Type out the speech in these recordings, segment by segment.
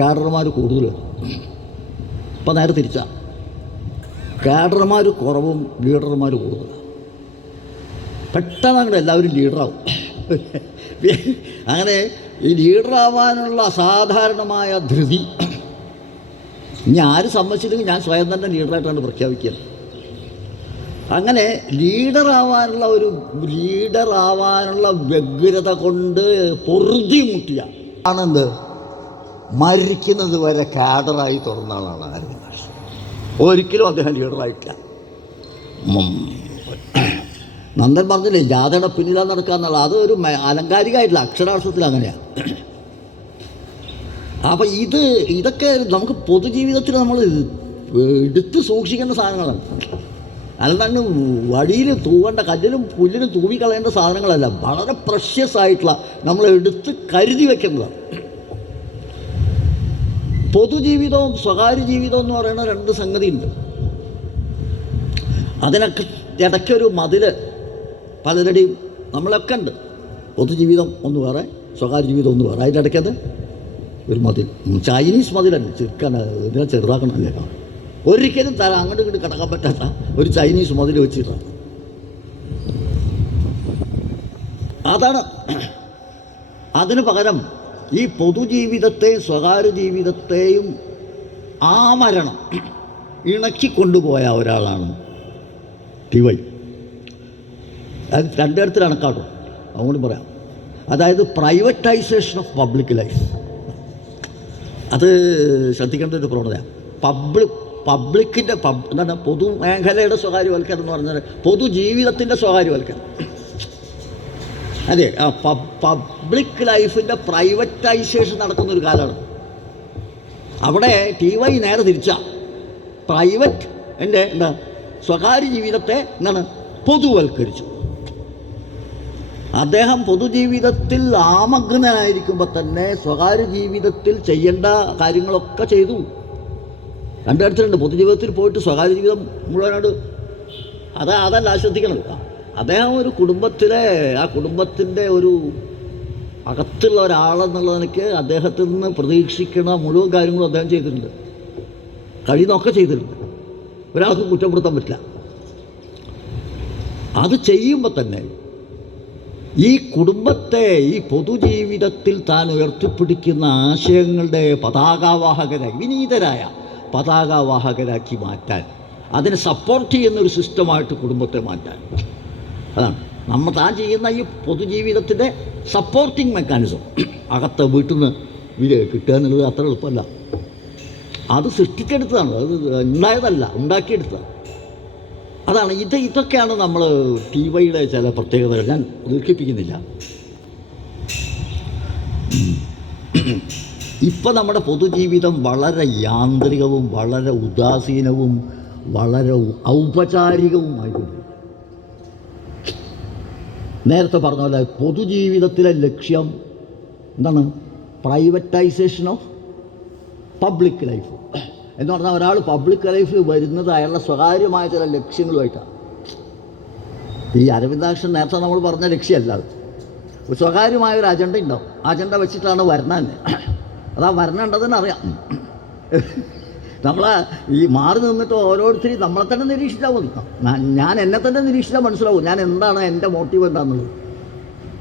കാഡർമാർ കൂടുതൽ. ഇപ്പം നേരെ തിരിച്ചാ, കാഡർമാർ കുറവും ലീഡർമാർ കൂടുതലാണ്. പെട്ടെന്ന് അങ്ങനെ എല്ലാവരും ലീഡറാവും. അങ്ങനെ ഈ ലീഡറാവാനുള്ള അസാധാരണമായ ധൃതി ഇനി ആര് സമ്മതിച്ചില്ലെങ്കിൽ ഞാൻ സ്വയം തന്നെ ലീഡറായിട്ടാണ് പ്രഖ്യാപിക്കുക. അങ്ങനെ ലീഡറാവാനുള്ള വ്യഗ്രത കൊണ്ട് പൊറുതി മുട്ടിയ ആണെന്ത് മരിക്കുന്നത് വരെ കാഡറായി തുറന്ന ആളാണ് അരവിന്ദ് മാഷ്. ഒരിക്കലും അദ്ദേഹം ലീഡറായിട്ടില്ല. നന്ദൻ പറഞ്ഞില്ലേ ജാഥയുടെ പിന്നിലാണ് നടക്കാന്നുള്ള, അത് ഒരു അലങ്കാരികമായിട്ടില്ല, അക്ഷരാർത്ഥത്തിൽ അങ്ങനെയാണ്. അപ്പം ഇതൊക്കെ നമുക്ക് പൊതുജീവിതത്തിൽ നമ്മൾ എടുത്ത് സൂക്ഷിക്കേണ്ട സാധനങ്ങളാണ്. അല്ലാണ്ട് വഴിയിൽ തൂവേണ്ട, കല്ലിലും പുല്ലിലും തൂവിക്കളയേണ്ട സാധനങ്ങളല്ല. വളരെ പ്രഷ്യസ് ആയിട്ടുള്ള, നമ്മൾ എടുത്ത് കരുതി വെക്കേണ്ടതാണ്. പൊതുജീവിതവും സ്വകാര്യ ജീവിതവും എന്ന് പറയുന്ന രണ്ട് സംഗതിയുണ്ട്. അതിനൊക്കെ ഇടയ്ക്കൊരു മതിൽ പലരുടെയും നമ്മളൊക്കെ ഉണ്ട്. പൊതുജീവിതം ഒന്ന് വേറെ, സ്വകാര്യ ജീവിതം ഒന്ന് വേറെ. അതിൻ്റെ ഇടയ്ക്കത് ഒരു മതിൽ, ചൈനീസ് മതിലല്ല, ഇതിനെ ചെറുതാക്കണമല്ലേ. ഒരിക്കലും അങ്ങോട്ട് ഇങ്ങോട്ട് കിടക്കാൻ പറ്റാത്ത ഒരു ചൈനീസ് മതിൽ വെച്ചിട്ടാണ്. അതാണ്. അതിന് പകരം ഈ പൊതുജീവിതത്തെയും സ്വകാര്യ ജീവിതത്തെയും ആമരണം ഇണക്കിക്കൊണ്ടുപോയ ഒരാളാണ് ടി.വൈ. അത് രണ്ടിടത്തിൽ കണക്കാട്ടും, അതുകൊണ്ട് പറയാം. അതായത് പ്രൈവറ്റൈസേഷൻ ഓഫ് പബ്ലിക് ലൈഫ്. അത് ശ്രദ്ധിക്കേണ്ട ഒരു പ്രവണതയാണ്. പബ്ലിക്കിൻ്റെ എന്താണ് പൊതുമേഖലയുടെ സ്വകാര്യവൽക്കരണം എന്ന് പറഞ്ഞാൽ പൊതുജീവിതത്തിൻ്റെ സ്വകാര്യവൽക്കരണം. അതെ, പബ്ലിക് ലൈഫിൻ്റെ പ്രൈവറ്റൈസേഷൻ നടക്കുന്നൊരു കാലമാണ്. അവിടെ ടി.വൈ. നേരെ തിരിച്ച പ്രൈവറ്റ് സ്വകാര്യ ജീവിതത്തെ പൊതുവൽക്കരിച്ചു. അദ്ദേഹം പൊതുജീവിതത്തിൽ ആമഗ്നനായിരിക്കുമ്പോൾ തന്നെ സ്വകാര്യ ജീവിതത്തിൽ ചെയ്യേണ്ട കാര്യങ്ങളൊക്കെ ചെയ്തു. രണ്ടു തരത്തിലുണ്ട്. പൊതുജീവിതത്തിൽ പോയിട്ട് സ്വകാര്യ ജീവിതം മുഴുവനായിട്ട് അതല്ല ശ്രദ്ധിക്കണം. അദ്ദേഹം ഒരു കുടുംബത്തിൻ്റെ ഒരു അകത്തുള്ള ഒരാളെന്നുള്ളതിനൊക്കെ അദ്ദേഹത്തിൽ നിന്ന് പ്രതീക്ഷിക്കുന്ന മുഴുവൻ കാര്യങ്ങളും അദ്ദേഹം ചെയ്തിട്ടുണ്ട്. കഴിയുന്നൊക്കെ ചെയ്തിട്ടുണ്ട്. ഒരാൾക്ക് കുറ്റപ്പെടുത്താൻ പറ്റില്ല. അത് ചെയ്യുമ്പോൾ തന്നെ ഈ കുടുംബത്തെ ഈ പൊതുജീവിതത്തിൽ താൻ ഉയർത്തിപ്പിടിക്കുന്ന ആശയങ്ങളുടെ പതാകാവാഹകരായി, വിനീതരായ പതാകാവാഹകരാക്കി മാറ്റാൻ, അതിനെ സപ്പോർട്ട് ചെയ്യുന്നൊരു സിസ്റ്റമായിട്ട് കുടുംബത്തെ മാറ്റാൻ, അതാണ് താൻ ചെയ്യുന്ന ഈ പൊതുജീവിതത്തിൻ്റെ സപ്പോർട്ടിങ് മെക്കാനിസം. അകത്ത് വീട്ടിൽ നിന്ന് കിട്ടുക എന്നുള്ളത് അത്ര എളുപ്പമല്ല. അത് സൃഷ്ടിച്ചെടുത്തതാണ്, അത് ഉണ്ടായതല്ല, ഉണ്ടാക്കിയെടുത്തതാണ്. അതാണ് ഇതൊക്കെയാണ് നമ്മൾ ടി.വൈയുടെ ചില പ്രത്യേകതകൾ. ഞാൻ ദീർഘിപ്പിക്കുന്നില്ല. ഇപ്പം നമ്മുടെ പൊതുജീവിതം വളരെ യാന്ത്രികവും വളരെ ഉദാസീനവും വളരെ ഔപചാരികവുമായിട്ടുണ്ട്. നേരത്തെ പറഞ്ഞ പോലെ പൊതുജീവിതത്തിലെ ലക്ഷ്യം എന്താണ്? പ്രൈവറ്റൈസേഷൻ ഓഫ് പബ്ലിക് ലൈഫ് എന്ന് പറഞ്ഞാൽ ഒരാൾ പബ്ലിക് ലൈഫിൽ വരുന്നത് അയാളുടെ സ്വകാര്യമായ ചില ലക്ഷ്യങ്ങളുമായിട്ടാണ്. ഈ അരവിന്ദാക്ഷൻ നേരത്തെ നമ്മൾ പറഞ്ഞ ലക്ഷ്യമല്ല, അത് സ്വകാര്യമായൊരു അജണ്ട ഉണ്ടാവും. അജണ്ട വെച്ചിട്ടാണ് വരണം. അതാ വരണേണ്ടതെന്ന് അറിയാം. നമ്മളെ ഈ മാറി നിന്നിട്ട് ഓരോരുത്തരും നമ്മളെ തന്നെ നിരീക്ഷിച്ചാൽ മതി. ഞാൻ എന്നെ തന്നെ നിരീക്ഷിച്ചാൽ മനസ്സിലാവും ഞാൻ എന്താണ്, എൻ്റെ മോട്ടീവ് എന്താണെന്നുള്ളത്.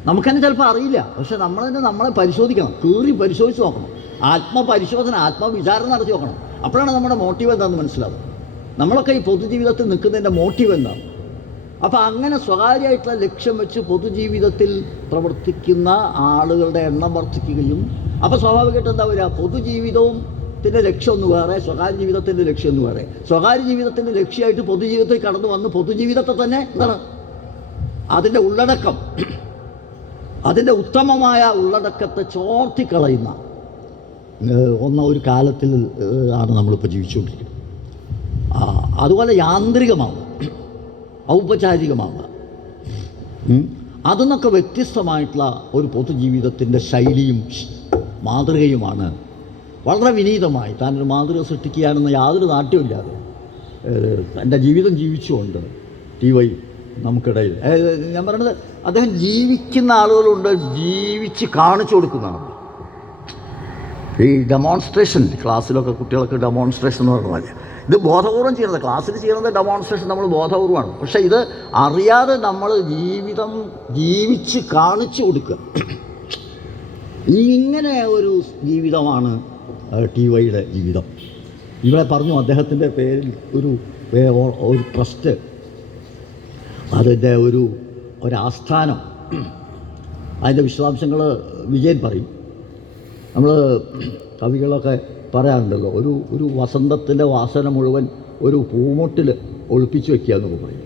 നമുക്കെന്നെ ചിലപ്പോൾ അറിയില്ല. പക്ഷെ നമ്മളെ പരിശോധിക്കണം, കീറി പരിശോധിച്ച് നോക്കണം. ആത്മപരിശോധന, ആത്മവിചാരണ നടത്തി നോക്കണം. അപ്പോഴാണ് നമ്മുടെ മോട്ടീവ് എന്താണെന്ന് മനസ്സിലാവും. നമ്മളൊക്കെ ഈ പൊതുജീവിതത്തിൽ നിൽക്കുന്നതിൻ്റെ മോട്ടീവ് എന്താണ്. അപ്പോൾ അങ്ങനെ സ്വകാര്യമായിട്ടുള്ള ലക്ഷ്യം വെച്ച് പൊതുജീവിതത്തിൽ പ്രവർത്തിക്കുന്ന ആളുകളുടെ എണ്ണം വർദ്ധിക്കുകയും, അപ്പോൾ സ്വാഭാവികമായിട്ട് എന്താ വരിക? പൊതുജീവിതത്തിൻ്റെ ലക്ഷ്യം ഒന്ന് വേറെ, സ്വകാര്യ ജീവിതത്തിൻ്റെ ലക്ഷ്യം ഒന്ന് വേറെ. സ്വകാര്യ ജീവിതത്തിൻ്റെ ലക്ഷ്യമായിട്ട് പൊതുജീവിതത്തിൽ കടന്നു വന്ന് പൊതുജീവിതത്തെ തന്നെ എന്താണ് അതിൻ്റെ ഉള്ളടക്കം, അതിൻ്റെ ഉത്തമമായ ഉള്ളടക്കത്തെ ചോർത്തിക്കളയുന്ന ഒരു കാലത്തിൽ ആണ് നമ്മളിപ്പോൾ ജീവിച്ചുകൊണ്ടിരിക്കുന്നത്. അതുപോലെ യാന്ത്രികമാവുക, ഔപചാരികമാവുക, അതിനൊക്കെ വ്യത്യസ്തമായിട്ടുള്ള ഒരു പൊതുജീവിതത്തിൻ്റെ ശൈലിയും മാതൃകയുമാണ്. വളരെ വിനീതമായി താനൊരു മാതൃക സൃഷ്ടിക്കുകയാണെന്ന് യാതൊരു നാട്യമില്ലാതെ എൻ്റെ ജീവിതം ജീവിച്ചുകൊണ്ട് ടി.വൈ. നമുക്കിടയിൽ, ഞാൻ പറയുന്നത് അദ്ദേഹം ജീവിക്കുന്ന ആളുകളുണ്ട്, ജീവിച്ച് കാണിച്ചു കൊടുക്കുന്നതാണ്. ഈ ഡെമോൺസ്ട്രേഷൻ ക്ലാസ്സിലൊക്കെ കുട്ടികൾക്ക് ഡെമോൺസ്ട്രേഷൻ എന്ന് പറഞ്ഞാൽ ഇത് ബോധപൂർവം ചെയ്യുന്നത്, ക്ലാസ്സിൽ ചെയ്യുന്നത് ഡെമോൺസ്ട്രേഷൻ നമ്മൾ ബോധപൂർവമാണ്. പക്ഷേ ഇത് അറിയാതെ നമ്മൾ ജീവിതം ജീവിച്ച് കാണിച്ചു കൊടുക്കുക. ഇങ്ങനെ ഒരു ജീവിതമാണ് ടി വൈയുടെ ജീവിതം. ഇവിടെ പറഞ്ഞു അദ്ദേഹത്തിൻ്റെ പേരിൽ ഒരു ട്രസ്റ്റ്, അതിൻ്റെ ഒരാസ്ഥാനം, അതിൻ്റെ വിശദാംശങ്ങൾ വിജയൻ പറയും. നമ്മൾ കവികളൊക്കെ പറയാറുണ്ടല്ലോ, ഒരു വസന്തത്തിൻ്റെ വാസന മുഴുവൻ ഒരു പൂമൊട്ടിൽ ഒളിപ്പിച്ച് വയ്ക്കുക എന്നൊക്കെ പറയും.